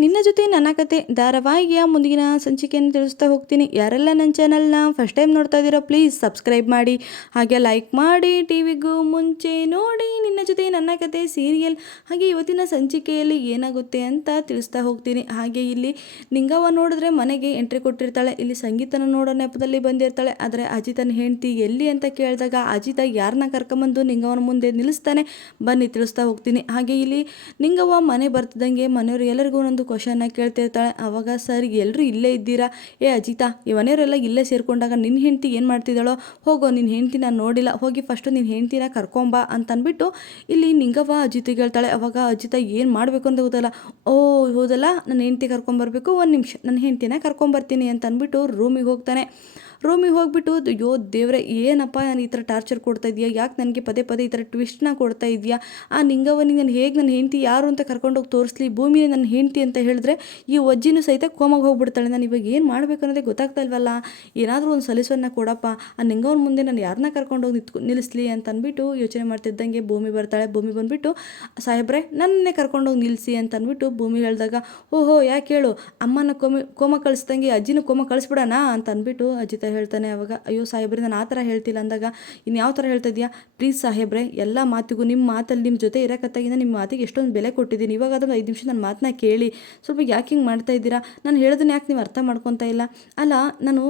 ನಿನ್ನ ಜೊತೆ ನನ್ನ ಕತೆ ಧಾರಾವಾಹಿಯ ಮುಂದಿನ ಸಂಚಿಕೆಯನ್ನು ತಿಳಿಸ್ತಾ ಹೋಗ್ತೀನಿ. ಯಾರೆಲ್ಲ ನನ್ನ ಚಾನಲ್ನ ಫಸ್ಟ್ ಟೈಮ್ ನೋಡ್ತಾ ಇದ್ದೀರೋ ಪ್ಲೀಸ್ ಸಬ್ಸ್ಕ್ರೈಬ್ ಮಾಡಿ, ಹಾಗೆ ಲೈಕ್ ಮಾಡಿ. ಟಿವಿಗೂ ಮುಂಚೆ ನೋಡಿ ನಿನ್ನ ಜೊತೆ ನನ್ನ ಕತೆ ಸೀರಿಯಲ್. ಹಾಗೆ ಇವತ್ತಿನ ಸಂಚಿಕೆಯಲ್ಲಿ ಏನಾಗುತ್ತೆ ಅಂತ ತಿಳಿಸ್ತಾ ಹೋಗ್ತೀನಿ. ಹಾಗೆ ಇಲ್ಲಿ ನಿಂಗವ್ವ ನೋಡಿದ್ರೆ ಮನೆಗೆ ಎಂಟ್ರಿ ಕೊಟ್ಟಿರ್ತಾಳೆ. ಇಲ್ಲಿ ಸಂಗೀತನ ನೋಡೋ ನೆಪದಲ್ಲಿ ಬಂದಿರ್ತಾಳೆ. ಆದರೆ ಅಜಿತನ ಹೆಂಡತಿ ಎಲ್ಲಿ ಅಂತ ಕೇಳಿದಾಗ ಅಜಿತ ಯಾರನ್ನ ಕರ್ಕೊಂಬಂದು ನಿಂಗವ್ವನ ಮುಂದೆ ನಿಲ್ಲಿಸ್ತಾನೆ. ಬನ್ನಿ ತಿಳಿಸ್ತಾ ಹೋಗ್ತೀನಿ. ಹಾಗೆ ಇಲ್ಲಿ ನಿಂಗವ್ವ ಮನೆ ಬರ್ತಿದ್ದಂಗೆ ಮನೆಯವರು ಎಲ್ಲರಿಗೂ ಒಂದೊಂದು ಕ್ವಶನ್ನ ಕೇಳ್ತಿರ್ತಾಳೆ. ಅವಾಗ ಸರ್ ಎಲ್ಲರೂ ಇಲ್ಲೇ ಇದ್ದೀರಾ? ಏ ಅಜಿತಾ, ಈ ಮನೆಯವರೆಲ್ಲ ಇಲ್ಲೇ ಸೇರ್ಕೊಂಡಾಗ ನಿನ್ನ ಹೆಂಡತಿ ಏನು ಮಾಡ್ತಿದ್ದಾಳೋ, ಹೋಗೋ ನಿನ್ನ ಹೆಂಡತಿ ನಾನು ನೋಡಿಲ್ಲ, ಹೋಗಿ ಫಸ್ಟು ನಿನ್ನ ಹೆಂಡತಿನ ಕರ್ಕೊಂಬಾ ಅಂತಂದ್ಬಿಟ್ಟು ಇಲ್ಲಿ ನಿಂಗವ್ವ ಅಜಿತಿಗೆ ಹೇಳ್ತಾಳೆ. ಅವಾಗ ಅಜಿತ ಏನು ಮಾಡಬೇಕು ಅಂತ ಗೊತ್ತಲ್ಲ. ಓ ಹೌದಲ್ಲ, ನನ್ನ ಹೆಂಡತಿ ಕರ್ಕೊಂಬರ್ಬೇಕು, ಒಂದು ನಿಮಿಷ ನನ್ನ ಹೆಂಡತಿನ ಕರ್ಕೊಂಬರ್ತೀನಿ ಅಂತ ಅಂದ್ಬಿಟ್ಟು ರೂಮಿಗೆ ಹೋಗ್ತಾನೆ. ರೂಮಿಗೆ ಹೋಗ್ಬಿಟ್ಟು ಅಯ್ಯೋ ದೇವ್ರೆ, ಏನಪ್ಪ ನಾನು ಈ ಥರ ಟಾರ್ಚರ್ ಕೊಡ್ತಾ ಇದೆಯಾ, ಯಾಕೆ ನನಗೆ ಪದೇ ಪದೇ ಈ ಥರ ಟ್ವಿಸ್ಟ್ನ ಕೊಡ್ತಾ ಇದೆಯಾ, ಆ ನಿಂಗವ್ವನಿಗೆ ನಾನು ಹೇಗೆ ನನ್ನ ಹೆಂಡತಿ ಯಾರು ಅಂತ ಕರ್ಕೊಂಡೋಗಿ ತೋರಿಸ್ಲಿ, ಭೂಮಿನೇ ನನ್ನ ಹೆಂಡತಿ ಅಂತ ಹೇಳಿದ್ರೆ ಈ ಒಜ್ಜಿನೂ ಸಹಿತ ಕೋಮಾಗಿ ಹೋಗ್ಬಿಡ್ತಾಳೆ. ನಾನು ಇವಾಗ ಏನು ಮಾಡಬೇಕು ಅನ್ನೋದೇ ಗೊತ್ತಾಗ್ತಾ ಇಲ್ವಲ್ಲ, ಏನಾದರೂ ಒಂದು ಸೊಲ್ಯೂಷನ್ನ ಕೊಡಪ್ಪ, ಆ ನಿಂಗವ್ನ ಮುಂದೆ ನಾನು ಯಾರನ್ನ ಕರ್ಕೊಂಡೋಗಿ ನಿಲ್ಲಿಸ್ಲಿ ಅಂತ ಅಂದ್ಬಿಟ್ಟು ಯೋಚನೆ ಮಾಡ್ತಿದ್ದಂಗೆ ಭೂಮಿ ಬರ್ತಾಳೆ. ಭೂಮಿ ಬಂದುಬಿಟ್ಟು ಸಾಹೇಬ್ರೆ ನನ್ನೇ ಕರ್ಕೊಂಡೋಗಿ ನಿಲ್ಲಿಸಿ ಅಂತ ಅಂದ್ಬಿಟ್ಟು ಭೂಮಿ ಹೇಳಿದಾಗ, ಓಹೋ ಯಾಕೆ ಹೇಳು, ಅಮ್ಮನ ಕೋಮ ಕಳಿಸ್ದಂಗೆ ಅಜ್ಜಿನ ಕೋಮ ಕಳಿಸ್ಬಿಡೋಣ ಅಂತ ಅಂದ್ಬಿಟ್ಟು ಅಜಿತ ಹೇಳ್ತಾನೆ. ಅವಾಗ ಅಯ್ಯೋ ಸಾಹೇಬ್ರೆ ನಾನು ಆ ಥರ ಹೇಳ್ತಿಲ್ಲ ಅಂದಾಗ, ಇನ್ನು ಯಾವ ಥರ ಹೇಳ್ತಾ ಇದೆಯಾ, ಪ್ಲೀಸ್ ಸಾಹೇಬ್ರೆ ಎಲ್ಲ ಮಾತಿಗೂ ನಿಮ್ಮ ಮಾತಲ್ಲಿ ನಿಮ್ಮ ಜೊತೆ ಇರೋಕತ್ತಾಗಿಂದ ನಿಮ್ಮ ಮಾತಿಗೆ ಎಷ್ಟೊಂದು ಬೆಲೆ ಕೊಟ್ಟಿದ್ದೀನಿ, ಇವಾಗ ಅದನ್ನು 5 ನಿಮಿಷ ನನ್ನ ಮಾತನ್ನ ಕೇಳಿ, ಸ್ವಲ್ಪ ಯಾಕೆ ಹಿಂಗೆ ಮಾಡ್ತಾ ಇದ್ದೀರಾ, ನಾನು ಹೇಳೋದನ್ನ ಯಾಕೆ ನೀವು ಅರ್ಥ ಮಾಡ್ಕೊತಾ ಇಲ್ಲ, ಅಲ್ಲ ನಾನು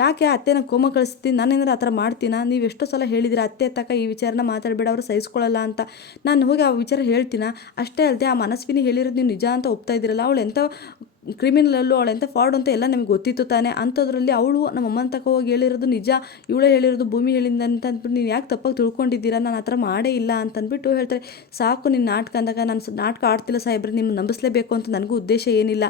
ಯಾಕೆ ಅತ್ತೆನ ಕೋಮ ಕಳಿಸ್ತೀನಿ, ನಾನೇನಾದ್ರು ಆ ಥರ ಮಾಡ್ತೀನ, ನೀವು ಎಷ್ಟೋ ಸಲ ಹೇಳಿದ್ದೀರಾ ಅತ್ತೆ ತಕ್ಕ ಈ ವಿಚಾರನ ಮಾತಾಡಬೇಡ ಅವರು ಸಹಿಸ್ಕೊಳ್ಳಲ್ಲ ಅಂತ, ನಾನು ಹೋಗಿ ಆ ವಿಚಾರ ಹೇಳ್ತೀನ, ಅಷ್ಟೇ ಅಲ್ಲದೆ ಆ ಮನಸ್ವಿನಿ ಹೇಳಿರೋದು ನೀವು ನಿಜ ಅಂತ ಒಪ್ತಾ ಇದ್ದೀರಲ್ಲ, ಅವಳು ಎಂಥ ಕ್ರಿಮಿನಲ್ಲೂ ಅವಳೆಂಥ ಫ್ರಾಡ್ ಅಂತ ಎಲ್ಲ ನಮಗೆ ಗೊತ್ತಿತ್ತು ತಾನೆ, ಅಂಥದ್ರಲ್ಲಿ ಅವಳು ನಮ್ಮ ಅಮ್ಮನ ತಕ ಹೋಗಿ ಹೇಳಿರೋದು ನಿಜ, ಇವಳೇ ಹೇಳಿರೋದು ಭೂಮಿ ಹೇಳಿಂದ ಅಂತ ಅಂದ್ಬಿಟ್ಟು ನೀವು ಯಾಕೆ ತಪ್ಪಾಗಿ ತಿಳ್ಕೊಂಡಿದ್ದೀರಾ, ನಾನು ಆ ಥರ ಮಾಡೇ ಇಲ್ಲ ಅಂತಂದ್ಬಿಟ್ಟು ಹೇಳ್ತಾರೆ. ಸಾಕು ನಿನ್ನ ನಾಟಕ ಅಂದಾಗ, ನಾನು ನಾಟಕ ಆಡ್ತಿಲ್ಲ ಸಾಹೇಬ್ರೆ, ನಿಮ್ಮನ್ನು ನಂಬಿಸ್ಲೇಬೇಕು ಅಂತ ನನಗೂ ಉದ್ದೇಶ ಏನಿಲ್ಲ,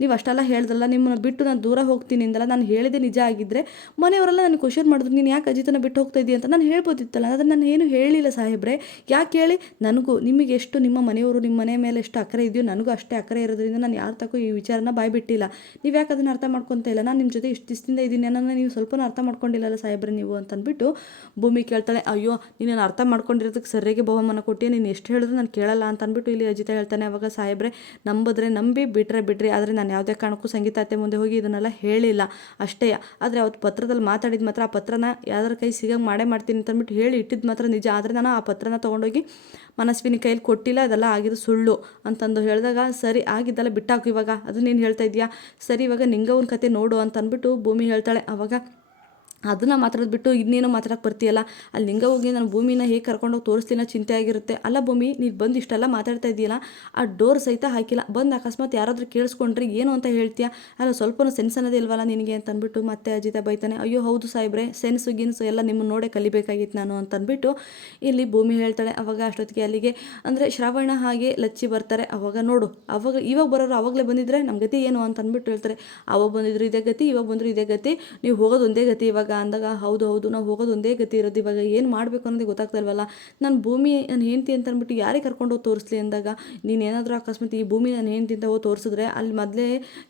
ನೀವು ಅಷ್ಟೆಲ್ಲ ಹೇಳ್ದಲ್ಲ, ನಿಮ್ಮನ್ನು ಬಿಟ್ಟು ನಾನು ದೂರ ಹೋಗ್ತೀನಿ ಅಂದಲ್ಲ, ನಾನು ಹೇಳಿದೆ ನಿಜ ಆಗಿದ್ದರೆ ಮನೆಯವರೆಲ್ಲ ನನಗೆ ಕ್ವಶನ್ ಮಾಡಿದ್ರು, ನೀನು ಯಾಕೆ ಅಜಿತನ ಬಿಟ್ಟು ಹೋಗ್ತಾ ಇದೀಯ ಅಂತ ನಾನು ಹೇಳ್ಬೋದಿತ್ತಲ್ಲ, ಆದರೆ ನಾನು ಏನು ಹೇಳಿಲ್ಲ ಸಾಹೇಬ್ರೆ, ಯಾಕೆ ಹೇಳಿ, ನನಗೂ ನಿಮಗೆ ಎಷ್ಟು ನಿಮ್ಮ ಮನೆಯವರು ನಿಮ್ಮ ಮನೆ ಮೇಲೆ ಎಷ್ಟು ಅಕ್ಕರೆ ಇದೆಯೋ ನನಗೂ ಅಷ್ಟೇ ಅಕ್ಕರೆ ಇರೋದ್ರಿಂದ ನಾನು ಯಾರು ತಗೋ ಈ ವಿಚಾರನ ಬಾಯ್ಬಿಟ್ಟಿಲ್ಲ, ನೀವು ಯಾಕೆ ಅದನ್ನು ಅರ್ಥ ಮಾಡ್ಕೊತಾ ಇಲ್ಲ, ನಾನು ನಿಮ್ಮ ಜೊತೆ ಇಷ್ಟು ದಿವಸದಿಂದ ಇದ್ದೀನಿ, ನನ್ನ ನೀವು ಸ್ವಲ್ಪ ಅರ್ಥ ಮಾಡ್ಕೊಂಡಿಲ್ಲಲ್ಲ ಸಾಹೇಬ್ರೆ ನೀವು ಅಂತಂದ್ಬಿಟ್ಟು ಭೂಮಿ ಕೇಳ್ತಾಳೆ. ಅಯ್ಯೋ ನೀನು ಅರ್ಥ ಮಾಡ್ಕೊಂಡಿರೋದಕ್ಕೆ ಸರಿಯಾಗಿ ಬಹುಮಾನ ಕೊಟ್ಟು ನೀನು ಎಷ್ಟು ಹೇಳಿದ್ರು ನಾನು ಕೇಳಲ್ಲ ಅಂತ ಅಂದ್ಬಿಟ್ಟು ಇಲ್ಲಿ ಅಜಿತ ಹೇಳ್ತಾನೆ. ಅವಾಗ ಸಾಹೇಬ್ರೆ ನಂಬಿದ್ರೆ ನಂಬಿ ಬಿಟ್ರೆ ಆದರೆ ನಾನು ಯಾವುದೇ ಕಾರಣಕ್ಕೂ ಸಂಗೀತ ಅತ್ತೆ ಮುಂದೆ ಹೋಗಿ ಇದನ್ನೆಲ್ಲ ಹೇಳಿಲ್ಲ ಅಷ್ಟೇ, ಆದರೆ ಅವತ್ತು ಪತ್ರದಲ್ಲಿ ಮಾತಾಡಿದ ಮಾತ್ರ ಆ ಪತ್ರನ ಯಾವ್ದಾರ ಕೈ ಸಿಗಂಗೆ ಮಾಡೇ ಮಾಡ್ತೀನಿ ಅಂತ ಅಂದ್ಬಿಟ್ಟು ಹೇಳಿ ಇಟ್ಟಿದ್ದು ಮಾತ್ರ ನಿಜ, ಆದರೆ ನಾನು ಆ ಪತ್ರನ ತೊಗೊಂಡೋಗಿ ಮನಸ್ವಿನಿ ಕೈಲಿ ಕೊಟ್ಟಿಲ್ಲ, ಅದೆಲ್ಲ ಆಗಿದ್ದು ಸುಳ್ಳು ಅಂತಂದು ಹೇಳಿದಾಗ, ಸರಿ ಆಗಿದ್ದೆಲ್ಲ ಬಿಟ್ಟಾಕು ಇವಾಗ, ಅದು ನೀನು ಹೇಳ್ತಾ ಇದೆಯಾ, ಸರಿ ಇವಾಗ ನಿಂಗವ್ನ ಕತೆ ನೋಡು ಅಂತ ಅಂದ್ಬಿಟ್ಟು ಭೂಮಿ ಹೇಳ್ತಾಳೆ. ಅವಾಗ ಅದನ್ನು ಮಾತಾಡ್ಬಿಟ್ಟು ಇನ್ನೇನೋ ಮಾತಾಡೋಕೆ ಬರ್ತೀಯಲ್ಲ, ಅಲ್ಲಿ ನಿಂಗೆ ಹೋಗಿ ನಾನು ಭೂಮಿನ ಹೇಗೆ ಕರ್ಕೊಂಡೋಗಿ ತೋರಿಸ್ತೀನೋ ಚಿಂತೆ ಆಗಿರುತ್ತೆ, ಅಲ್ಲ ಭೂಮಿ ನೀನು ಬಂದು ಇಷ್ಟೆಲ್ಲ ಮಾತಾಡ್ತಾ ಇದೆಯಲ್ಲ, ಆ ಡೋರ್ ಸಹಿತ ಹಾಕಿಲ್ಲ, ಬಂದು ಅಕಸ್ಮಾತ್ ಯಾರಾದರೂ ಕೇಳಿಸ್ಕೊಂಡ್ರೆ ಏನು ಅಂತ ಹೇಳ್ತೀಯಾ, ಅಲ್ಲ ಸ್ವಲ್ಪನೂ ಸೆನ್ಸ್ ಅನ್ನೋದೇ ಇಲ್ವಲ್ಲ ನಿನಗೆ ಅಂತ ಅಂದ್ಬಿಟ್ಟು ಮತ್ತೆ ಅಜಿತ ಬೈತಾನೆ. ಅಯ್ಯೋ ಹೌದು ಸಾಹೇಬ್ರೆ, ಸೆನ್ಸು ಗಿನ್ಸು ಎಲ್ಲ ನಿಮ್ಮನ್ನು ನೋಡೇ ಕಲಿಬೇಕಾಗಿತ್ತು ನಾನು ಅಂತ ಅಂದ್ಬಿಟ್ಟು ಇಲ್ಲಿ ಭೂಮಿ ಹೇಳ್ತಾಳೆ. ಅವಾಗ ಅಷ್ಟೊತ್ತಿಗೆ ಅಲ್ಲಿಗೆ ಅಂದರೆ ಶ್ರಾವಣ ಹಾಗೆ ಲಚ್ಚಿ ಬರ್ತಾರೆ. ಅವಾಗ ನೋಡು, ಅವಾಗ ಇವಾಗ ಬರೋರು ಆವಾಗಲೇ ಬಂದಿದ್ರೆ ನಮ್ಮ ಗತಿ ಏನು ಅಂತ ಅಂದ್ಬಿಟ್ಟು ಹೇಳ್ತಾರೆ. ಅವಾಗ ಬಂದಿದ್ರು ಇದೇ ಗತಿ, ಇವಾಗ ಬಂದರು ಇದೇ ಗತಿ, ನೀವು ಹೋಗೋದು ಒಂದೇ ಗತಿ ಇವಾಗ ಅಂದಾಗ, ಹೌದು ನಾವು ಹೋಗೋದು ಒಂದೇ ಗತಿ ಇರೋದು, ಇವಾಗ ಏನು ಮಾಡಬೇಕು ಅನ್ನೋದೇ ಗೊತ್ತಾಗ್ತಾ ಇಲ್ವಲ್ಲ, ನಾನು ಭೂಮಿ ನಾನು ಹೆಂಡ್ತಿ ಅಂತ ಅಂದ್ಬಿಟ್ಟು ಯಾರಿಗೆ ಕರ್ಕೊಂಡೋಗಿ ತೋರಿಸ್ಲಿ ಅಂದಾಗ, ನೀನು ಏನಾದರೂ ಅಕಸ್ಮಾತ್ ಈ ಭೂಮಿ ನಾನು ಹೆಂಡ್ತಿ ಅಂತ ಹೋಗಿ ತೋರಿಸಿದ್ರೆ ಅಲ್ಲಿ ಮೊದಲೇ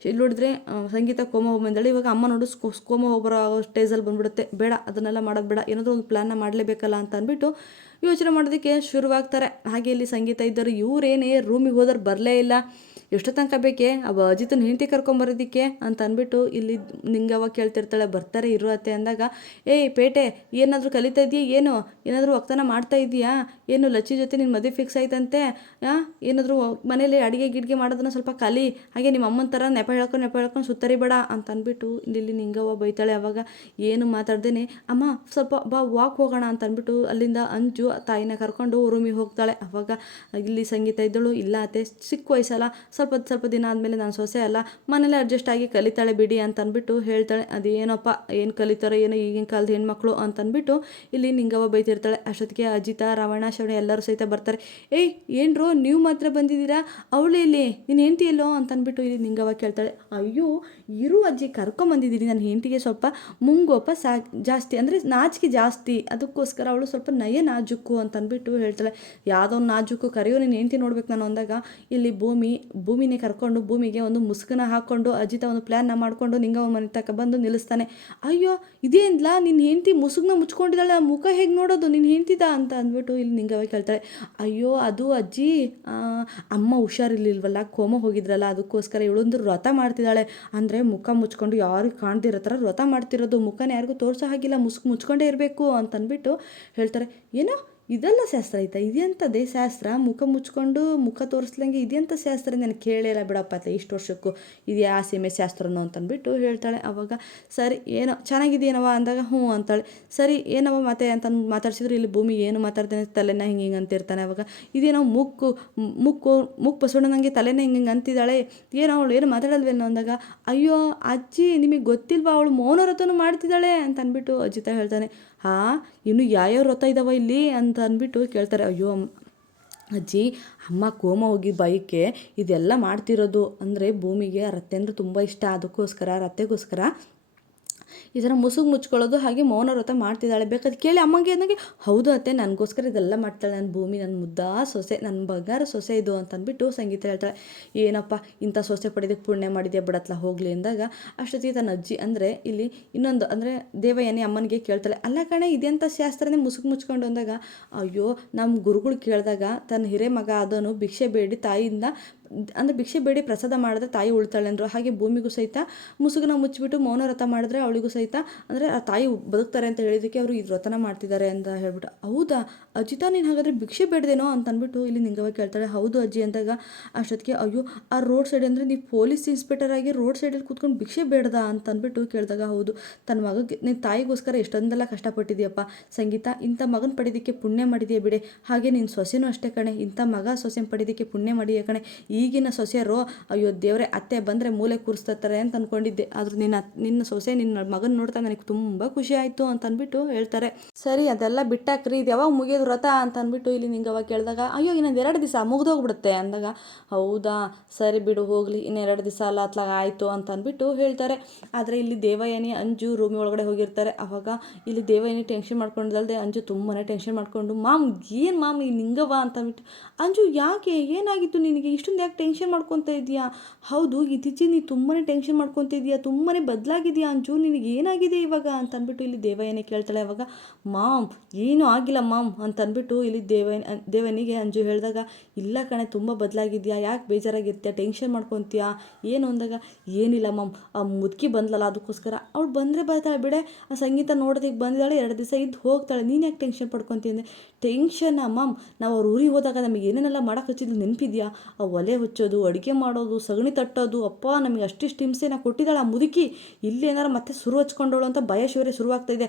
ಇಲ್ಲಿ ನೋಡಿದ್ರೆ ಸಂಗೀತ ಕೋಮ ಹೋಗಿ ಬಂದಾಳೆ, ಇವಾಗ ಅಮ್ಮ ನೋಡು ಕೋಮ ಹೋಗ್ಬರೋ ಸ್ಟೇಜಲ್ಲಿ ಬಂದ್ಬಿಡುತ್ತೆ, ಬೇಡ ಅದನ್ನೆಲ್ಲ ಮಾಡೋದು ಬೇಡ, ಏನಾದರೂ ಒಂದು ಪ್ಲ್ಯಾನ್ನ ಮಾಡಲೇಬೇಕಲ್ಲ ಅಂತ ಅಂದ್ಬಿಟ್ಟು ಯೋಚನೆ ಮಾಡೋದಕ್ಕೆ ಶುರುವಾಗ್ತಾರೆ. ಹಾಗೆ ಇಲ್ಲಿ ಸಂಗೀತ ಇದ್ದರು, ಇವರೇನೇ ರೂಮಿಗೆ ಹೋದ್ರೆ ಬರಲೇ ಇಲ್ಲ, ಎಷ್ಟೋ ತನಕ ಬೇಕೆ ಅಜಿತನ ಹೆಂಡತಿ ಕರ್ಕೊಂಬರೋದಕ್ಕೆ ಅಂತ ಅಂದ್ಬಿಟ್ಟು ಇಲ್ಲಿ ನಿಂಗವ್ವ ಕೇಳ್ತಿರ್ತಾಳೆ. ಬರ್ತಾರೆ ಇರು ಅತ್ತೆ ಅಂದಾಗ, ಏಯ್ ಪೇಟೆ ಏನಾದರೂ ಕಲಿತಾ ಇದೆಯಾ, ಏನು ಏನಾದರೂ ವಾಗ್ದಾನ ಮಾಡ್ತಾ ಇದೆಯಾ, ಏನು ಲಚ್ಚಿ ಜೊತೆ ನಿನ್ನ ಮದುವೆ ಫಿಕ್ಸ್ ಆಯ್ತಂತೆ, ಏನಾದರೂ ಮನೇಲಿ ಅಡುಗೆ ಗಿಡ್ಗೆ ಮಾಡೋದನ್ನ ಸ್ವಲ್ಪ ಕಲಿ, ಹಾಗೆ ನಿಮ್ಮ ಅಮ್ಮನ ಥರ ನೆಪ ಹೇಳ್ಕೊಂಡು ಸುತ್ತರಿಬೇಡ ಅಂತ ಅಂದ್ಬಿಟ್ಟು ಇಲ್ಲಿ ನಿಂಗವ್ವ ಬೈತಾಳೆ. ಅವಾಗ ಏನು ಮಾತಾಡ್ದೇನೆ, ಅಮ್ಮ ಸ್ವಲ್ಪ ಬಾ ವಾಕ್ ಹೋಗೋಣ ಅಂತ ಅಂದ್ಬಿಟ್ಟು ಅಲ್ಲಿಂದ ಅಂಜು ತಾಯಿನ ಕರ್ಕೊಂಡು ರೂಮಿಗೆ ಹೋಗ್ತಾಳೆ. ಅವಾಗ ಇಲ್ಲಿ ಸಂಗೀತ ಇದ್ದಳು, ಇಲ್ಲ ಅತ್ತೆ ಚಿಕ್ಕ ವಯಸ್ಸಲ್ಲ, ಸ್ವಲ್ಪ ದಿನ ಆದಮೇಲೆ ನಾನು ಸೊಸೆ ಅಲ್ಲ, ಮನೇಲಿ ಅಡ್ಜಸ್ಟ್ ಆಗಿ ಕಲಿತಾಳೆ ಬಿಡಿ ಅಂತ ಅಂದ್ಬಿಟ್ಟು ಹೇಳ್ತಾಳೆ. ಅದೇನಪ್ಪ ಏನು ಕಲಿತಾರೋ ಏನೋ ಈಗಿನ ಕಾಲದ ಹೆಣ್ಮಕ್ಳು ಅಂತ ಅಂದ್ಬಿಟ್ಟು ಇಲ್ಲಿ ನಿಂಗವ್ವ ಬೈತಿರ್ತಾಳೆ. ಅಷ್ಟೊತ್ತಿಗೆ ಅಜಿತ ರಾವಣ ಶ್ರವಣ ಎಲ್ಲರೂ ಸಹಿತ ಬರ್ತಾರೆ. ಏಯ್ ಏನ್ರೋ ನೀವು ಮಾತ್ರ ಬಂದಿದ್ದೀರಾ, ಅವಳು ಇಲ್ಲಿ ನಿನ್ನ ಹೆಂಡತಿ ಎಲ್ಲೋ ಅಂತ ಅಂದ್ಬಿಟ್ಟು ಇಲ್ಲಿ ನಿಂಗವ್ವ ಕೇಳ್ತಾಳೆ. ಅಯ್ಯೋ ಇರು ಅಜ್ಜಿ, ಕರ್ಕೊಂಬಂದಿದ್ದೀನಿ, ನನ್ನ ಹೆಂಡತಿಗೆ ಸ್ವಲ್ಪ ಮುಂಗೋಪ ಜಾಸ್ತಿ ಅಂದರೆ ನಾಚಿಕೆ ಜಾಸ್ತಿ, ಅದಕ್ಕೋಸ್ಕರ ಅವಳು ಸ್ವಲ್ಪ ನಯ ನಾಜುಕ್ಕು ಅಂತ ಅಂದ್ಬಿಟ್ಟು ಹೇಳ್ತಾಳೆ. ಯಾವುದೋ ಒಂದು ನಾಜುಕ್ಕು ಕರೆಯೋ ನಿನ್ನ ಹೆಂಡತಿ ನೋಡ್ಬೇಕು ನಾನು ಅಂದಾಗ ಇಲ್ಲಿ ಭೂಮಿ ಭೂಮಿನೇ ಕರ್ಕೊಂಡು ಭೂಮಿಗೆ ಒಂದು ಮುಸುಕನ್ನ ಹಾಕ್ಕೊಂಡು ಅಜಿತ ಒಂದು ಪ್ಲ್ಯಾನ್ನ ಮಾಡಿಕೊಂಡು ನಿಂಗವ್ವ ಮನೆ ತನಕ ಬಂದು ನಿಲ್ಲಿಸ್ತಾನೆ. ಅಯ್ಯೋ ಇದೇನಿಲ್ಲ ನಿನ್ನ ಹೆಂಡತಿ ಮುಸುಕನ್ನ ಮುಚ್ಕೊಂಡಿದ್ದಾಳೆ, ಆ ಮುಖ ಹೇಗೆ ನೋಡೋದು ನಿನ್ನ ಹೆಂಡ್ತಿದ ಅಂತ ಅಂದ್ಬಿಟ್ಟು ಇಲ್ಲಿ ನಿಂಗವ್ವ ಕೇಳ್ತಾಳೆ. ಅಯ್ಯೋ ಅದು ಅಜ್ಜಿ ಅಮ್ಮ ಹುಷಾರಿರ್ಲಿಲ್ವಲ್ಲ, ಕೋಮ ಹೋಗಿದ್ರಲ್ಲ, ಅದಕ್ಕೋಸ್ಕರ ಇವಳೊಂದು ವ್ರತ ಮಾಡ್ತಿದ್ದಾಳೆ. ಅಂದರೆ ಮುಖ ಮುಚ್ಕೊಂಡು ಯಾರಿಗೂ ಕಾಣ್ದಿರೋ ಥರ ವ್ರತ ಮಾಡ್ತಿರೋದು, ಮುಖನ ಯಾರಿಗೂ ತೋರಿಸೋ ಹಾಗಿಲ್ಲ, ಮುಚ್ಕೊಂಡೇ ಇರಬೇಕು ಅಂತ ಅಂದ್ಬಿಟ್ಟು ಹೇಳ್ತಾರೆ. ಏನೋ ಇದೆಲ್ಲ ಶಾಸ್ತ್ರ ಆಯ್ತಾ, ಇದೆಂಥದ್ದೇ ಶಾಸ್ತ್ರ, ಮುಖ ಮುಚ್ಕೊಂಡು ಮುಖ ತೋರಿಸ್ದಂಗೆ ಇದೆಂಥ ಶಾಸ್ತ್ರ, ನನಗೆ ಕೇಳಿಲ್ಲ ಬಿಡಪ್ಪ ಅತ್ತ ಇಷ್ಟು ವರ್ಷಕ್ಕೂ, ಇದು ಯಾವ ಸೀಮೆ ಶಾಸ್ತ್ರನೋ ಅಂತಂದ್ಬಿಟ್ಟು ಹೇಳ್ತಾಳೆ. ಅವಾಗ ಸರಿ ಏನೋ ಚೆನ್ನಾಗಿದೆಯೇನವ ಅಂದಾಗ ಹ್ಞೂ ಅಂತಾಳೆ. ಸರಿ ಏನವ ಮತ್ತೆ ಅಂತ ಮಾತಾಡ್ಸಿದ್ರು. ಇಲ್ಲಿ ಭೂಮಿ ಏನು ಮಾತಾಡ್ತಾನೆ, ತಲೆನ ಹಿಂಗೆ ಅಂತಿರ್ತಾನೆ. ಅವಾಗ ಇದೇನೋ ಮುಕ್ಕು ಬಸವಣ್ಣನಂಗೆ ತಲೆನ ಹಿಂಗೆ ಅಂತಿದ್ದಾಳೆ, ಏನೋ ಅವಳು ಏನು ಮಾತಾಡಲ್ವೇನೋ ಅಂದಾಗ, ಅಯ್ಯೋ ಅಜ್ಜಿ ನಿಮಗೆ ಗೊತ್ತಿಲ್ವಾ ಅವಳು ಮೌನ ವ್ರತನೂ ಮಾಡ್ತಿದ್ದಾಳೆ ಅಂತ ಅಂದ್ಬಿಟ್ಟು ಅಜಿತ ಹೇಳ್ತಾನೆ. ಹಾಂ ಇನ್ನು ಯಾವ್ಯಾವ ವ್ರತ ಇದ್ದಾವ ಇಲ್ಲಿ ಅಂತ ಅಂದ್ಬಿಟ್ಟು ಕೇಳ್ತಾರೆ. ಅಯ್ಯೋ ಅಜ್ಜಿ ಅಮ್ಮ ಕೋಮ ಹೋಗಿ ಬೈಕೆ ಇದೆಲ್ಲ ಮಾಡ್ತಿರೋದು. ಅಂದರೆ ಭೂಮಿಗೆ ರತ್ತೆ ಅಂದರೆ ತುಂಬ ಇಷ್ಟ, ಅದಕ್ಕೋಸ್ಕರ ರತ್ತೆಗೋಸ್ಕರ ಈ ಥರ ಮುಚ್ಕೊಳ್ಳೋದು ಹಾಗೆ ಮೌನ ವ್ರತ ಮಾಡ್ತಿದ್ದಾಳೆ. ಬೇಕಾದ್ರೆ ಕೇಳಿ ಅಮ್ಮಗೆ ನನಗೆ. ಹೌದು ಅತ್ತೆ ನನಗೋಸ್ಕರ ಇದೆಲ್ಲ ಮಾಡ್ತಾಳೆ, ನನ್ನ ಭೂಮಿ ನನ್ನ ಮುದ್ದಾ ಸೊಸೆ, ನನ್ನ ಬಂಗಾರ ಸೊಸೆ ಇದು ಅಂತ ಅಂದ್ಬಿಟ್ಟು ಸಂಗೀತ ಹೇಳ್ತಾಳೆ. ಏನಪ್ಪ ಇಂಥ ಸೊಸೆ ಪಡೆದಕ್ಕೆ ಪುಣ್ಯ ಮಾಡಿದ್ಯಾ ಬಿಡತ್ಲ ಹೋಗಲಿ ಅಂದಾಗ ಅಷ್ಟೊತ್ತಿಗೆ ತನ್ನ ಅಜ್ಜಿ ಅಂದರೆ ಇಲ್ಲಿ ಇನ್ನೊಂದು ಅಂದರೆ ದೇವಯಾನಿ ಅಮ್ಮನಿಗೆ ಕೇಳ್ತಾಳೆ. ಅಲ್ಲ ಕಣೆ ಇದೆಂಥ ಶಾಸ್ತ್ರನೇ ಮುಚ್ಕೊಂಡು ಅಂದಾಗ, ಅಯ್ಯೋ ನಮ್ಮ ಗುರುಗಳು ಕೇಳಿದಾಗ ತನ್ನ ಹಿರೇ ಮಗ ಅದನ್ನು ಭಿಕ್ಷೆ ಬೇಡಿ ತಾಯಿಯಿಂದ ಅಂದರೆ ಭಿಕ್ಷೆ ಬೇಡಿ ಪ್ರಸಾದ ಮಾಡಿದ್ರೆ ತಾಯಿ ಉಳ್ತಾಳೆ ಅಂದರು. ಹಾಗೆ ಭೂಮಿಗೂ ಸಹಿತ ಮುಸುಗನ ಮುಚ್ಚಿಬಿಟ್ಟು ಮೌನ ವ್ರತ ಮಾಡಿದ್ರೆ ಅವಳಿಗೂ ಸಹಿತ ಅಂದರೆ ಆ ತಾಯಿ ಬದುಕ್ತಾರೆ ಅಂತ ಹೇಳಿದ್ದಕ್ಕೆ ಅವರು ಈ ವ್ರತನ ಮಾಡ್ತಿದ್ದಾರೆ ಅಂತ ಹೇಳ್ಬಿಟ್ಟು. ಹೌದಾ ಅಜಿತಾ ನೀನು ಹಾಗಾದರೆ ಭಿಕ್ಷೆ ಬೇಡ್ದೇನೋ ಅಂತ ಅಂದ್ಬಿಟ್ಟು ಇಲ್ಲಿ ನಿಂಗವ್ವ ಕೇಳ್ತಾಳೆ. ಹೌದು ಅಜ್ಜಿ ಅಂದಾಗ ಅಷ್ಟೊತ್ತಿಗೆ ಅಯ್ಯೋ ಆ ರೋಡ್ ಸೈಡ್ ಅಂದರೆ ನೀವು ಪೊಲೀಸ್ ಇನ್ಸ್ಪೆಕ್ಟರ್ ಆಗಿ ರೋಡ್ ಸೈಡಲ್ಲಿ ಕೂತ್ಕೊಂಡು ಭಿಕ್ಷೆ ಬೇಡ್ದ ಅಂತ ಅಂದ್ಬಿಟ್ಟು ಕೇಳಿದಾಗ, ಹೌದು ತನ್ನ ಮಗಗೆ ನಿನ್ನ ತಾಯಿಗೋಸ್ಕರ ಎಷ್ಟೊಂದೆಲ್ಲ ಕಷ್ಟಪಟ್ಟಿದ್ಯಪ್ಪ ಸಂಗೀತ, ಇಂಥ ಮಗನ ಪಡೆಯೋದಕ್ಕೆ ಪುಣ್ಯ ಮಾಡಿದೆಯಾ ಬಿಡೆ. ಹಾಗೆ ನಿನ್ನ ಸೊಸೆನೂ ಅಷ್ಟೇ ಕಣೆ, ಇಂಥ ಮಗ ಸೊಸೆನ ಪಡೆಯೋದಕ್ಕೆ ಪುಣ್ಯ ಮಾಡಿಯಾ ಕಣೆ. ಈಗಿನ ಸೊಸೆಯರು ಅಯ್ಯೋ ದೇವರೇ ಅತ್ತೆ ಬಂದರೆ ಮೂಲೆ ಕೂರಿಸ್ತಾರೆ ಅಂತ ಅಂದ್ಕೊಂಡಿದ್ದೆ, ಆದರೂ ನಿನ್ನ ಸೊಸೆ ನಿನ್ನ ಮಗನ ನೋಡ್ತಾ ನನಗೆ ತುಂಬ ಖುಷಿ ಆಯಿತು ಅಂತ ಅಂದ್ಬಿಟ್ಟು ಹೇಳ್ತಾರೆ. ಸರಿ ಅದೆಲ್ಲ ಬಿಟ್ಟಾಕ್ರಿ, ಇದು ಯಾವಾಗ ಮುಗಿಯೋದು ವ್ರತ ಅಂತ ಅಂದ್ಬಿಟ್ಟು ಇಲ್ಲಿ ನಿಂಗವ್ವ ಕೇಳಿದಾಗ, ಅಯ್ಯೋ ಇನ್ನೊಂದು 2 ದಿವಸ ಮುಗಿದೋಗ್ಬಿಡುತ್ತೆ ಅಂದಾಗ, ಹೌದಾ ಸರಿ ಬಿಡು ಹೋಗಲಿ ಇನ್ನು 2 ದಿವಸ ಅಲ್ಲ ಅತ್ಲಾಗ ಆಯಿತು ಅಂತ ಅಂದ್ಬಿಟ್ಟು ಹೇಳ್ತಾರೆ. ಆದರೆ ಇಲ್ಲಿ ದೇವಯಾನಿ ಅಂಜು ರೂಮಿ ಒಳಗಡೆ ಹೋಗಿರ್ತಾರೆ. ಅವಾಗ ಇಲ್ಲಿ ದೇವಯಾನಿ ಟೆನ್ಷನ್ ಮಾಡ್ಕೊಂಡಲ್ದೆ ಅಂಜು ತುಂಬಾ ಟೆನ್ಷನ್ ಮಾಡಿಕೊಂಡು, ಮಾಮ್ ಏನು ಮಾಮ್ ಈ ನಿಂಗವ್ವ ಅಂತ ಅಂದ್ಬಿಟ್ಟು, ಅಂಜು ಯಾಕೆ ಏನಾಗಿತ್ತು ನಿನಗೆ ಇಷ್ಟೊಂದು ಯಾಕೆ ಟೆನ್ಷನ್ ಮಾಡ್ಕೊತಾ ಇದೆಯಾ? ಹೌದು ಇತ್ತೀಚೆಗೆ ನೀನು ತುಂಬಾ ಟೆನ್ಷನ್ ಮಾಡ್ಕೊತಾ ಇದೆಯಾ, ತುಂಬಾ ಬದಲಾಗಿದೆಯಾ ಅಂಜು, ನಿನಗೆ ಏನಾಗಿದೆ ಇವಾಗ ಅಂತ ಅಂದ್ಬಿಟ್ಟು ಇಲ್ಲಿ ದೇವಯಾನಿ ಕೇಳ್ತಾಳೆ. ಅವಾಗ ಮಾಮ್ ಏನೂ ಆಗಿಲ್ಲ ಮಾಮ್ ಅಂತ ಅಂದ್ಬಿಟ್ಟು ಇಲ್ಲಿ ದೇವನಿಗೆ ಅಂಜು ಹೇಳಿದಾಗ, ಇಲ್ಲ ಕಣೆ ತುಂಬ ಬದಲಾಗಿದೆಯಾ, ಯಾಕೆ ಬೇಜಾರಾಗಿರ್ತೀಯ, ಟೆನ್ಷನ್ ಮಾಡ್ಕೊತೀಯಾ ಏನು ಅಂದಾಗ, ಏನಿಲ್ಲ ಮಾಮ್ ಆ ಮುದುಕಿ ಬಂದ್ಲಲ್ಲ ಅದಕ್ಕೋಸ್ಕರ, ಅವಳು ಬಂದರೆ ಬರ್ತಾಳೆ ಬಿಡೆ, ಆ ಸಂಗೀತ ನೋಡೋದಕ್ಕೆ ಬಂದಿದ್ದಾಳೆ 2 ದಿವಸ ಇದ್ದು ಹೋಗ್ತಾಳೆ, ನೀನು ಯಾಕೆ ಟೆನ್ಷನ್ ಪಡ್ಕೊತೀಯ ಅಂದರೆ, ಟೆನ್ಷನ್ನ ಮಾಮ್ ನಾವು ಅವ್ರ ಊರಿಗೆ ಹೋದಾಗ ನಮಗೆ ಏನೇನೆಲ್ಲ ಮಾಡೋಕೆ ಹಚ್ಚಿದ್ದು ನೆನಪಿದೆಯಾ, ಆ ಒಲೆ ಹಚ್ಚೋದು, ಅಡುಗೆ ಮಾಡೋದು, ಸಗಣಿ ತಟ್ಟೋದು, ಅಪ್ಪ ನಮಗೆ ಅಷ್ಟಿಷ್ಟು ಹಿಂಸೆನ ಕೊಟ್ಟಿದ್ದಾಳೆ ಆ ಮುದುಕಿ, ಇಲ್ಲಿ ಏನಾರು ಮತ್ತೆ ಶುರು ಹಚ್ಕೊಂಡವಳು ಅಂತ ಭಯ ಶಿವರೇ ಶುರುವಾಗ್ತಾಯಿದೆ.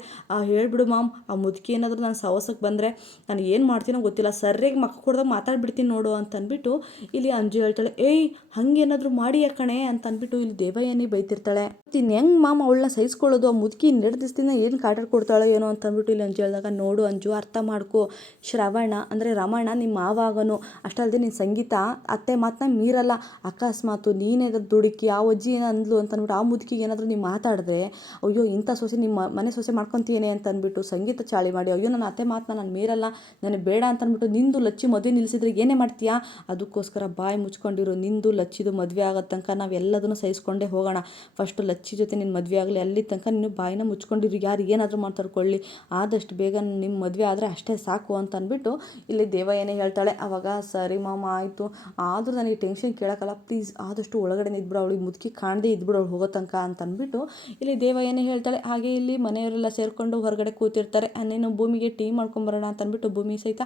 ಹೇಳ್ಬಿಡು ಮಾಮ್ ಆ ಮುದುಕಿ ಏನಾದರೂ ನಾನು ಸಹವಾಸಕ್ಕೆ ಬಂದರೆ ನಾನು ಏನು ಮಾಡ್ತೀನೋ ಗೊತ್ತಿಲ್ಲ, ಸರಿಯಾಗಿ ಮಕ್ಕ ಕೊಡ್ದಾಗ ಮಾತಾಡ್ಬಿಡ್ತೀನಿ ನೋಡು ಅಂತ ಅಂದ್ಬಿಟ್ಟು ಇಲ್ಲಿ ಅಂಜು ಹೇಳ್ತಾಳೆ. ಏಯ್ ಹಂಗೇನಾದರೂ ಮಾಡಿ ಯಾಕಣೆ ಅಂತ ಅಂದ್ಬಿಟ್ಟು ಇಲ್ಲಿ ದೇವಯಾನಿ ಬೈತಿರ್ತಾಳೆ. ಇನ್ನು ಹೆಂಗೆ ಮಾಮ್ ಅವಳನ್ನ ಸಹಿಸ್ಕೊಳ್ಳೋದು, ಆ ಮುದುಕಿ 2 ದಿವಸದಿಂದ ಏನು ಕಾಟಾಡ್ ಕೊಡ್ತಾಳೋ ಏನೋ ಅಂತ ಅಂದ್ಬಿಟ್ಟು ಇಲ್ಲಿ ಅಂಜು ಹೇಳಿದಾಗ, ನೋಡು ಅಂಜು ಅರ್ಥ ಮಾಡ್ಕೋ, ಶ್ರವಣ ಅಂದರೆ ರಮಣ ನಿಮ್ಮ ಮಾವಾಗನು, ಅಷ್ಟಲ್ಲದೆ ನೀನು ಸಂಗೀತ ಅತ್ತೆ ಮಾತನ್ನ ಮೀರಲ್ಲ, ಅಕಸ್ಮಾತು ನೀನೇನಾದ್ರು ದುಡುಕಿ ಆ ಅಜ್ಜಿ ಏನೋ ಅಂದ್ಲು ಅಂತ ಅಂದ್ಬಿಟ್ಟು ಆ ಮುದುಕಿಗೆ ಏನಾದರೂ ನೀವು ಮಾತಾಡಿದ್ರೆ, ಅಯ್ಯೋ ಇಂಥ ಸೊಸೆ ನಿಮ್ಮ ಮನೆ ಸೊಸೆ ಮಾಡ್ಕೊತೀನಿ ಅಂತ ಅಂದ್ಬಿಟ್ಟು ಸಂಗೀತ ಚಾಳಿ ಮಾಡಿ, ಅಯ್ಯೋ ನನ್ನ ಅತ್ತೆ ಮಾತನ್ನ ನಾನು ಮೀರಲ್ಲ, ನನಗೆ ಬೇಡ ಅಂತ ಅಂದ್ಬಿಟ್ಟು ನಿಂದು ಲಚ್ಚಿ ಮದುವೆ ನಿಲ್ಲಿಸಿದ್ರೆ ಏನೇ ಮಾಡ್ತೀಯಾ, ಅದಕ್ಕೋಸ್ಕರ ಬಾಯಿ ಮುಚ್ಕೊಂಡಿರೋ, ನಿಂದು ಲಚ್ಚಿದು ಮದುವೆ ಆಗೋ ತನಕ ನಾವೆಲ್ಲದನ್ನು ಸಹಿಸ್ಕೊಂಡೇ ಹೋಗೋಣ, ಫಸ್ಟು ಲಚ್ಚಿ ಜೊತೆ ನಿನ್ನ ಮದುವೆ ಆಗಲಿ, ಅಲ್ಲಿ ತನಕ ನೀನು ಬಾಯಿನ ಮುಚ್ಕೊಂಡಿರು, ಯಾರು ಏನಾದರೂ ಮಾತಾಡ್ಕೊಳ್ಳಿ, ಆದಷ್ಟು ಬೇಗ ನಿಮ್ಮ ಮದುವೆ ಆದರೆ ಅಷ್ಟೇ ಸಾಕು ಅಂತ ಅಂದ್ಬಿಟ್ಟು ಇಲ್ಲಿ ದೇವಯಾನಿ ಹೇಳ್ತಾಳೆ. ಅವಾಗ ಸರಿ ಮಾಮ ಆಯಿತು, ಆದರೂ ನನಗೆ ಟೆನ್ಷನ್ ಕೇಳೋಕ್ಕಲ್ಲ, ಪ್ಲೀಸ್ ಆದಷ್ಟು ಒಳಗಡೆ ಇದ್ಬಿಡು, ಅವಳಿಗೆ ಮುದುಕಿ ಕಾಣದೇ ಇದ್ಬಿಡು ಅವಳು ಹೋಗೋ ತನಕ ಅಂತ ಅಂದ್ಬಿಟ್ಟು ಇಲ್ಲಿ ದೇವಯಾನಿ ಹೇಳ್ತಾಳೆ. ಹಾಗೆ ಇಲ್ಲಿ ಮನೆಯವರೆಲ್ಲ ಸೇರಿಕೊಂಡು ಹೊರಗಡೆ ಕೂತಿರ್ತಾರೆ. ಅನ್ನೇನು ಭೂಮಿಗೆ ಟೀ ಮಾಡ್ಕೊಂಬರೋಣ ಅಂತ ಅಂದ್ಬಿಟ್ಟು ಭೂಮಿ ಸಹಿತ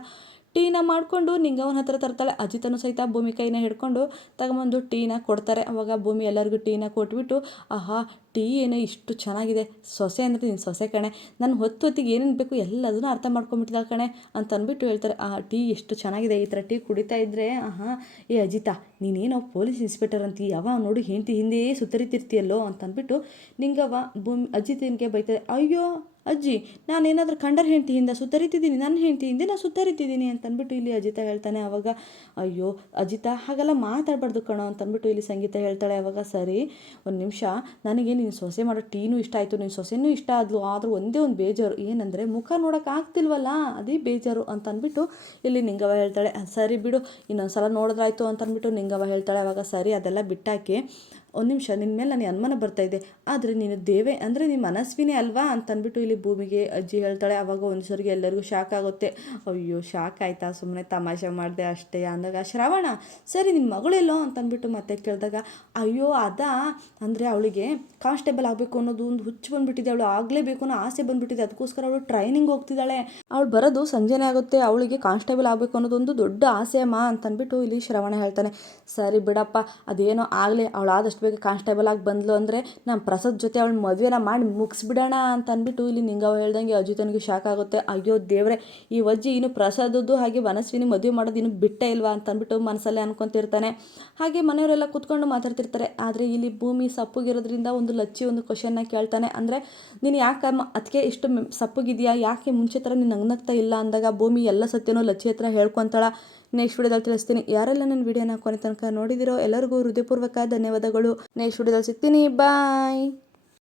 ಟೀನ ಮಾಡಿಕೊಂಡು ನಿಂಗವನ ಹತ್ರ ತರ್ತಾಳೆ. ಅಜಿತನು ಸಹಿತ ಭೂಮಿ ಕೈನ ಹಿಡ್ಕೊಂಡು ತಗೊಂಬಂದು ಟೀನ ಕೊಡ್ತಾರೆ. ಅವಾಗ ಭೂಮಿ ಎಲ್ಲರಿಗೂ ಟೀನ ಕೊಟ್ಬಿಟ್ಟು, ಆಹಾ ಟೀ ಏನೋ ಇಷ್ಟು ಚೆನ್ನಾಗಿದೆ, ಸೊಸೆ ಅಂದರೆ ನೀನು ಸೊಸೆ ಕಣೆ, ನಾನು ಹೊತ್ತಿಗೆ ಏನೇನು ಬೇಕು ಎಲ್ಲದನ್ನೂ ಅರ್ಥ ಮಾಡ್ಕೊಂಬಿಟ್ಟಿದ್ದಾಳೆ ಕಣೆ ಅಂತ ಅಂದ್ಬಿಟ್ಟು ಹೇಳ್ತಾರೆ. ಆ ಟೀ ಎಷ್ಟು ಚೆನ್ನಾಗಿದೆ, ಈ ಥರ ಟೀ ಕುಡಿತಾ ಇದ್ದರೆ ಆಹಾ ಏ ಅಜಿತಾ ನೀನೇನೋ ಪೊಲೀಸ್ ಇನ್ಸ್ಪೆಕ್ಟರ್ ಅಂತ ಯಾವ ನೋಡಿ ಹೆಂಡತಿ ಹಿಂದೆಯೇ ಸುತ್ತರಿತಿರ್ತೀಯಲ್ಲೋ ಅಂತ ಅಂದ್ಬಿಟ್ಟು ನಿಂಗವ್ವ ಅಜಿತನಿಗೆ ಬೈತಾರೆ. ಅಯ್ಯೋ ಅಜ್ಜಿ ನಾನೇನಾದರೂ ಕಂಡರ ಹೆಂಡತಿಯಿಂದ ಸುತ್ತರಿತಿದ್ದೀನಿ, ನನ್ನ ಹೆಂಡತಿಯಿಂದ ನಾನು ಸುತ್ತರಿತಿದ್ದೀನಿ ಅಂತಂದ್ಬಿಟ್ಟು ಇಲ್ಲಿ ಅಜಿತ ಹೇಳ್ತಾನೆ. ಅವಾಗ ಅಯ್ಯೋ ಅಜಿತ ಹಾಗೆಲ್ಲ ಮಾತಾಡಬಾರ್ದು ಕಣೋ ಅಂತಂದ್ಬಿಟ್ಟು ಇಲ್ಲಿ ಸಂಗೀತ ಹೇಳ್ತಾಳೆ. ಅವಾಗ ಸರಿ ಒಂದು ನಿಮಿಷ, ನನಗೆ ನೀನು ಸೊಸೆ ಮಾಡೋ ಟೀನೂ ಇಷ್ಟ ಆಯಿತು, ನೀನು ಸೊಸೆನೂ ಇಷ್ಟ ಆದ್ಲು, ಆದರೂ ಒಂದೇ ಒಂದು ಬೇಜಾರು ಏನಂದರೆ ಮುಖ ನೋಡೋಕೆ ಆಗ್ತಿಲ್ವಲ್ಲ, ಅದೇ ಬೇಜಾರು ಅಂತ ಅಂದ್ಬಿಟ್ಟು ಇಲ್ಲಿ ನಿಂಗವ್ವ ಹೇಳ್ತಾಳೆ. ಸರಿ ಬಿಡು, ಇನ್ನೊಂದು ಸಲ ನೋಡಿದ್ರಾಯ್ತು ಅಂತಂದ್ಬಿಟ್ಟು ನಿಂಗವ್ವ ಹೇಳ್ತಾಳೆ. ಅವಾಗ ಸರಿ ಅದೆಲ್ಲ ಬಿಟ್ಟಾಕಿ ಒಂದು ನಿಮಿಷ, ನಿನ್ನ ಮೇಲೆ ನನಗೆ ಅನುಮಾನ ಬರ್ತಾಯಿದೆ, ಆದರೆ ನೀನು ದೇವೆ ಅಂದರೆ ನೀನು ಮನಸ್ವಿನಿ ಅಲ್ವಾ ಅಂತಂದ್ಬಿಟ್ಟು ಇಲ್ಲಿ ಭೂಮಿಗೆ ಅಜ್ಜಿ ಹೇಳ್ತಾಳೆ. ಆವಾಗ ಒಂದು ಸರಿಗೆ ಎಲ್ಲರಿಗೂ ಶಾಕ್ ಆಗುತ್ತೆ. ಅಯ್ಯೋ ಶಾಕ್ ಆಯಿತಾ, ಸುಮ್ಮನೆ ತಮಾಷೆ ಮಾಡಿದೆ ಅಷ್ಟೇ ಅಂದಾಗ ಶ್ರವಣ ಸರಿ ನಿನ್ನ ಮಗಳೆಲ್ಲೋ ಅಂತಂದ್ಬಿಟ್ಟು ಮತ್ತೆ ಕೇಳಿದಾಗ ಅಯ್ಯೋ ಅದಾ ಅಂದರೆ ಅವಳಿಗೆ ಕಾನ್ಸ್ಟೇಬಲ್ ಆಗಬೇಕು ಅನ್ನೋದು ಒಂದು ಹುಚ್ಚು ಬಂದುಬಿಟ್ಟಿದೆ, ಅವಳು ಆಗಲೇಬೇಕು ಅನ್ನೋ ಆಸೆ ಬಂದುಬಿಟ್ಟಿದೆ, ಅದಕ್ಕೋಸ್ಕರ ಅವಳು ಟ್ರೈನಿಂಗ್ ಹೋಗ್ತಿದ್ದಾಳೆ, ಅವಳು ಬರೋದು ಸಂಜೆನೇ ಆಗುತ್ತೆ, ಅವಳಿಗೆ ಕಾನ್ಸ್ಟೇಬಲ್ ಆಗಬೇಕು ಅನ್ನೋದೊಂದು ದೊಡ್ಡ ಆಸೆ ಅಮ್ಮ ಅಂತಂದ್ಬಿಟ್ಟು ಇಲ್ಲಿ ಶ್ರವಣ ಹೇಳ್ತಾನೆ. ಸರಿ ಬಿಡಪ್ಪ, ಅದೇನೋ ಆಗಲಿ, ಅವಳು ಆದಷ್ಟು ಬೇಗ ಕಾನ್ಸ್ಟೇಬಲ್ ಆಗಿ ಬಂದ್ಲು ಅಂದರೆ ನಮ್ಮ ಪ್ರಸಾದ್ ಜೊತೆ ಅವಳು ಮದುವೆನ ಮಾಡಿ ಮುಗಿಸ್ಬಿಡೋಣ ಅಂತ ಅಂದ್ಬಿಟ್ಟು ಇಲ್ಲಿ ನಿಂಗವ್ವ ಹೇಳ್ದಂಗೆ ಅಜಿತನಿಗೆ ಶಾಕ್ ಆಗುತ್ತೆ. ಅಯ್ಯೋ ದೇವ್ರೆ, ಈ ಅಜ್ಜಿ ಇನ್ನು ಪ್ರಸಾದದ್ದು ಹಾಗೆ ವನಸ್ವಿನಿ ಮದುವೆ ಮಾಡೋದು ಇನ್ನು ಬಿಟ್ಟೇ ಇಲ್ವಾ ಅಂತಂದ್ಬಿಟ್ಟು ಮನಸ್ಸಲ್ಲೇ ಅನ್ಕೊತಿರ್ತಾನೆ. ಹಾಗೆ ಮನೆಯವರೆಲ್ಲ ಕೂತ್ಕೊಂಡು ಮಾತಾಡ್ತಿರ್ತಾರೆ. ಆದರೆ ಇಲ್ಲಿ ಭೂಮಿ ಸಪ್ಪಗಿರೋದ್ರಿಂದ ಒಂದು ಲಚ್ಚಿ ಒಂದು ಕ್ವಶನ್ನ ಕೇಳ್ತಾನೆ. ಅಂದರೆ ನೀನು ಯಾಕಮ್ಮ ಅದಕ್ಕೆ ಇಷ್ಟು ಸಪ್ಪಗಿದೆಯಾ, ಯಾಕೆ ಮುಂಚೆ ಥರ ನೀನು ನಗ್ನಗ್ತಾ ಇಲ್ಲ ಅಂದಾಗ ಭೂಮಿ ಎಲ್ಲ ಸತ್ಯನೋ ಲಚ್ಚಿ ಹತ್ರ ಹೇಳ್ಕೊತಾಳ. ನೆಕ್ಸ್ಟ್ ವಿಡಿಯೋದಲ್ಲಿ ತಿಳಿಸ್ತೀನಿ. ಯಾರೆಲ್ಲ ನನ್ನ ವಿಡಿಯೋನ ಕೊನೆ ತನಕ ನೋಡಿದಿರೋ ಎಲ್ಲರಿಗೂ ಹೃದಯಪೂರ್ವಕ ಧನ್ಯವಾದಗಳು. ನೆಕ್ಸ್ಟ್ ವಿಡಿಯೋದಲ್ಲಿ ಸಿಗ್ತೀನಿ. ಬಾಯ್.